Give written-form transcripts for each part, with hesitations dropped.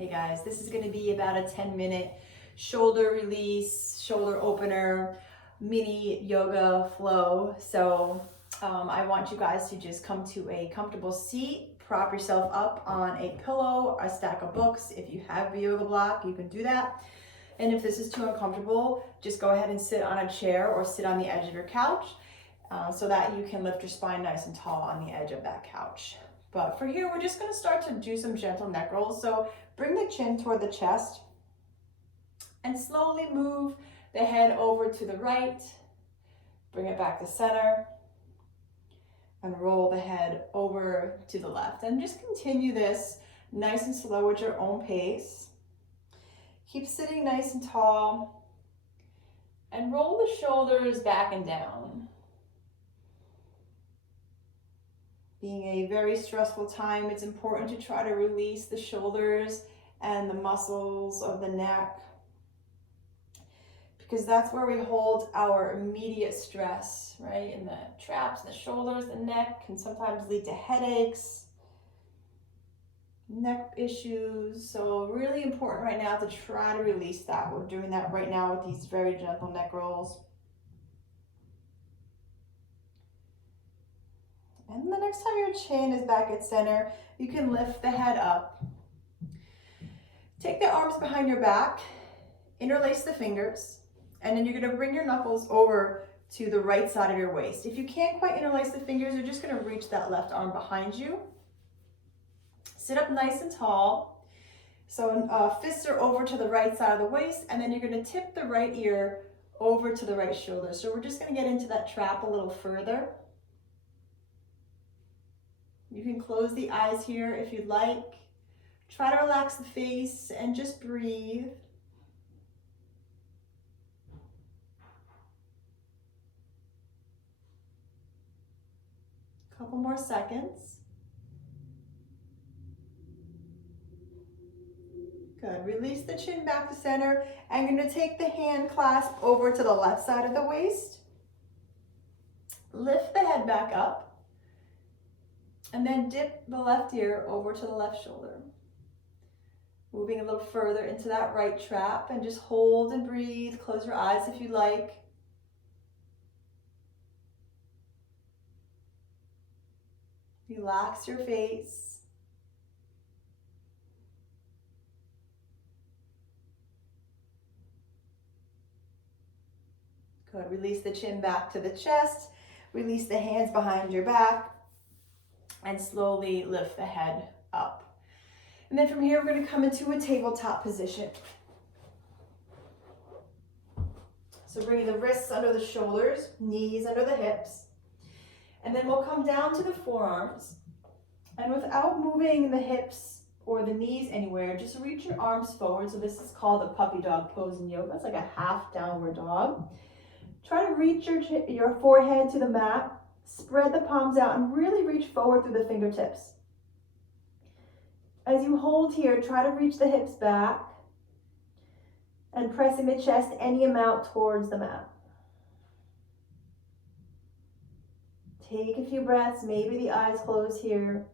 Hey guys, this is going to be about a 10-minute shoulder release, shoulder opener, mini yoga flow. So I want you guys to just come to a comfortable seat, prop yourself up on a pillow, a stack of books. If you have a yoga block, you can do that. And if this is too uncomfortable, just go ahead and sit on a chair or sit on the edge of your couch so that you can lift your spine nice and tall on the edge of that couch. But for here, we're just going to start to do some gentle neck rolls. So bring the chin toward the chest and slowly move the head over to the right. Bring it back to center and roll the head over to the left. And just continue this nice and slow at your own pace. Keep sitting nice and tall and roll the shoulders back and down. Being a very stressful time, it's important to try to release the shoulders and the muscles of the neck, because that's where we hold our immediate stress, right? And the traps, the shoulders, the neck can sometimes lead to headaches, neck issues. So really important right now to try to release that. We're doing that right now with these very gentle neck rolls. And the next time your chin is back at center, you can lift the head up. Take the arms behind your back, interlace the fingers, and then you're going to bring your knuckles over to the right side of your waist. If you can't quite interlace the fingers, you're just going to reach that left arm behind you. Sit up nice and tall. So fists are over to the right side of the waist, and then you're going to tip the right ear over to the right shoulder. So we're just going to get into that trap a little further. You can close the eyes here if you'd like. Try to relax the face and just breathe. A couple more seconds. Good. Release the chin back to center, and you're going to take the hand clasp over to the left side of the waist. Lift the head back up. And then dip the left ear over to the left shoulder. Moving a little further into that right trap, and just hold and breathe. Close your eyes if you like. Relax your face. Good. Release the chin back to the chest. Release the hands behind your back. And slowly lift the head up. And then from here, we're going to come into a tabletop position. So bringing the wrists under the shoulders, knees under the hips. And then we'll come down to the forearms. And without moving the hips or the knees anywhere, just reach your arms forward. So this is called the puppy dog pose in yoga. It's like a half downward dog. Try to reach your forehead to the mat. Spread the palms out and really reach forward through the fingertips. As you hold here, try to reach the hips back and pressing the chest any amount towards the mat. Take a few breaths, maybe the eyes close here.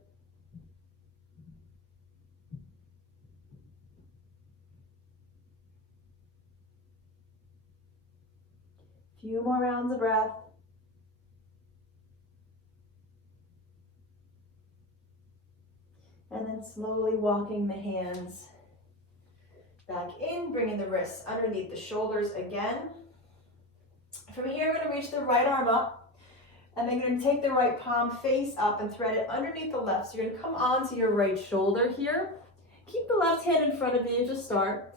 Few more rounds of breath. And then slowly walking the hands back in, bringing the wrists underneath the shoulders again. From here, we're going to reach the right arm up, and then you're going to take the right palm face up and thread it underneath the left. So you're going to come onto your right shoulder here. Keep the left hand in front of you to start.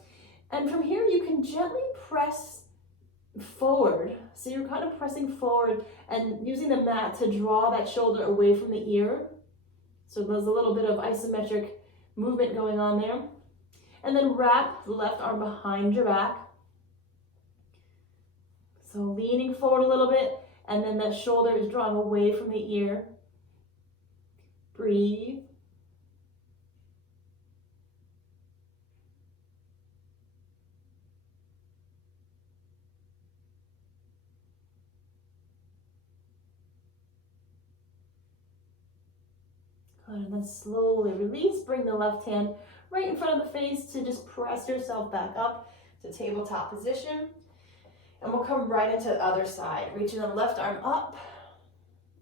And from here, you can gently press forward. So you're kind of pressing forward and using the mat to draw that shoulder away from the ear. So there's a little bit of isometric movement going on there. And then wrap the left arm behind your back. So leaning forward a little bit, and then that shoulder is drawing away from the ear. Breathe. Good, and then slowly release. Bring the left hand right in front of the face to just press yourself back up to tabletop position. And we'll come right into the other side, reaching the left arm up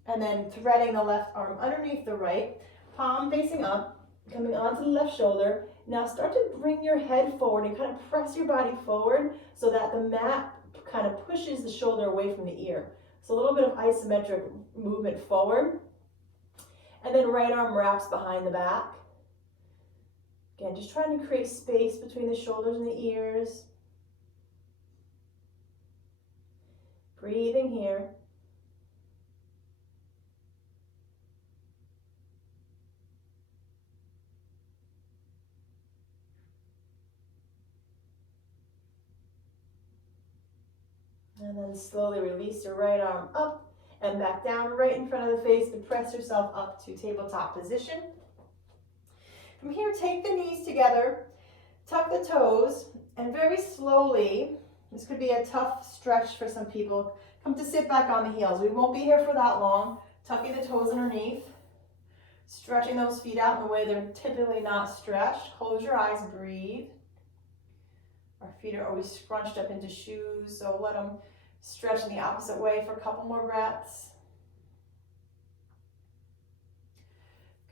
and then threading the left arm underneath the right, palm facing up, coming onto the left shoulder. Now start to bring your head forward and kind of press your body forward so that the mat kind of pushes the shoulder away from the ear. So a little bit of isometric movement forward. And then right arm wraps behind the back. Again, just trying to create space between the shoulders and the ears. Breathing here. And then slowly release your right arm up and back down right in front of the face to press yourself up to tabletop position. From here, take the knees together, tuck the toes, and very slowly, this could be a tough stretch for some people, come to sit back on the heels. We won't be here for that long. Tucking the toes underneath, stretching those feet out in the way they're typically not stretched. Close your eyes, breathe. Our feet are always scrunched up into shoes, so let them stretch in the opposite way for a couple more breaths.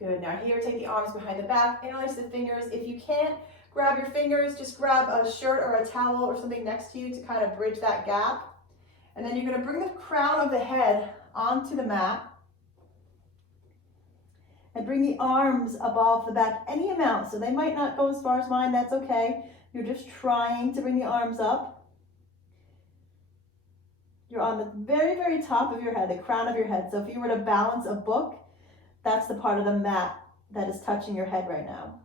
Good. Now here, take the arms behind the back, interlace the fingers. If you can't grab your fingers, just grab a shirt or a towel or something next to you to kind of bridge that gap. And then you're going to bring the crown of the head onto the mat. And bring the arms above the back any amount. So they might not go as far as mine, that's okay. You're just trying to bring the arms up. You're on the very, very top of your head, the crown of your head. So if you were to balance a book, that's the part of the mat that is touching your head right now.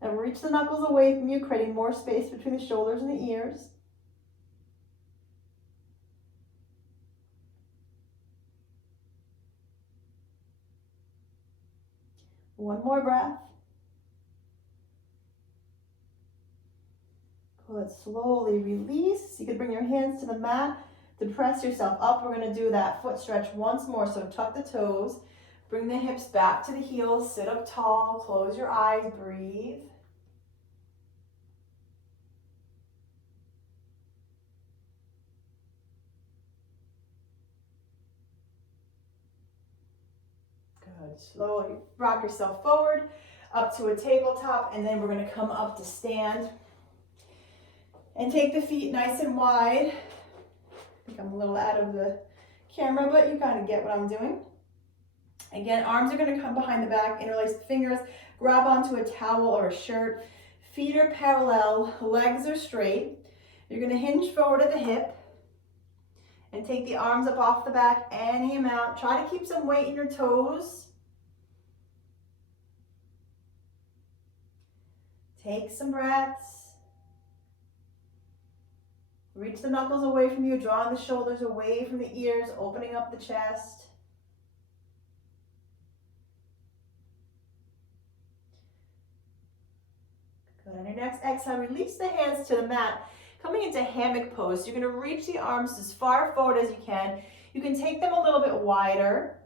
And reach the knuckles away from you, creating more space between the shoulders and the ears. One more breath. Good. Slowly release. You can bring your hands to the mat to press yourself up. We're going to do that foot stretch once more. So tuck the toes, bring the hips back to the heels, sit up tall, close your eyes, breathe. Good. Slowly rock yourself forward up to a tabletop, and then we're going to come up to stand. And take the feet nice and wide. I think I'm a little out of the camera, but you kind of get what I'm doing. Again, arms are going to come behind the back, interlace the fingers, grab onto a towel or a shirt. Feet are parallel, legs are straight. You're going to hinge forward at the hip and take the arms up off the back any amount. Try to keep some weight in your toes. Take some breaths. Reach the knuckles away from you, drawing the shoulders away from the ears, opening up the chest. Good. On your next exhale, release the hands to the mat. Coming into hammock pose, you're going to reach the arms as far forward as you can. You can take them a little bit wider.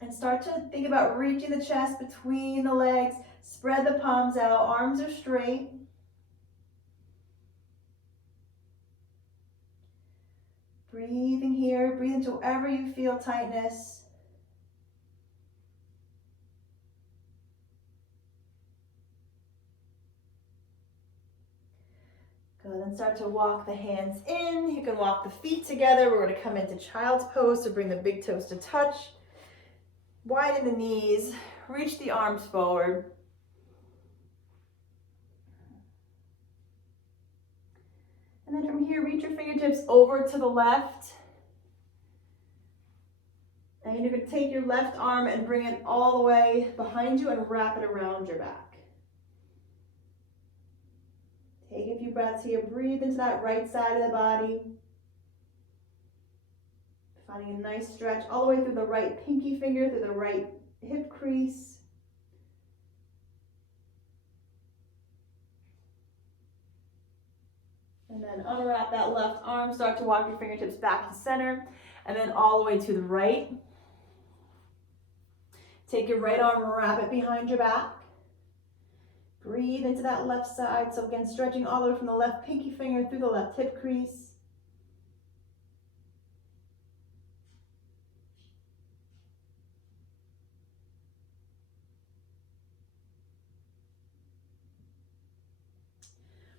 And start to think about reaching the chest between the legs. Spread the palms out, arms are straight. Breathing here, breathe into wherever you feel tightness. Good, then start to walk the hands in. You can walk the feet together. We're going to come into child's pose to bring the big toes to touch. Widen the knees, reach the arms forward. And then from here, reach your fingertips over to the left. And you're going to take your left arm and bring it all the way behind you and wrap it around your back. Take a few breaths here. Breathe into that right side of the body. Finding a nice stretch all the way through the right pinky finger, through the right hip crease. And then unwrap that left arm, start to walk your fingertips back to center, and then all the way to the right. Take your right arm, wrap it behind your back. Breathe into that left side. So again, stretching all the way from the left pinky finger through the left hip crease.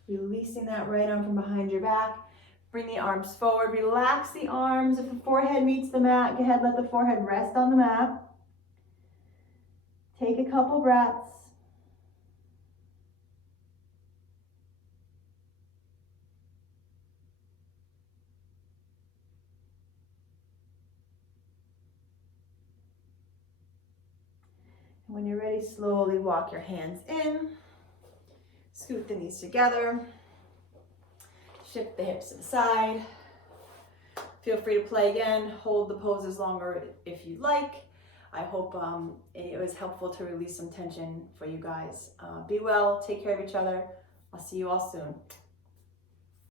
Releasing that right arm from behind your back. Bring the arms forward. Relax the arms. If the forehead meets the mat, go ahead, let the forehead rest on the mat. Take a couple breaths. When you're ready, slowly walk your hands in. Scoot the knees together. Shift the hips to the side. Feel free to play again. Hold the poses longer if you like. I hope it was helpful to release some tension for you guys. Be well, take care of each other. I'll see you all soon.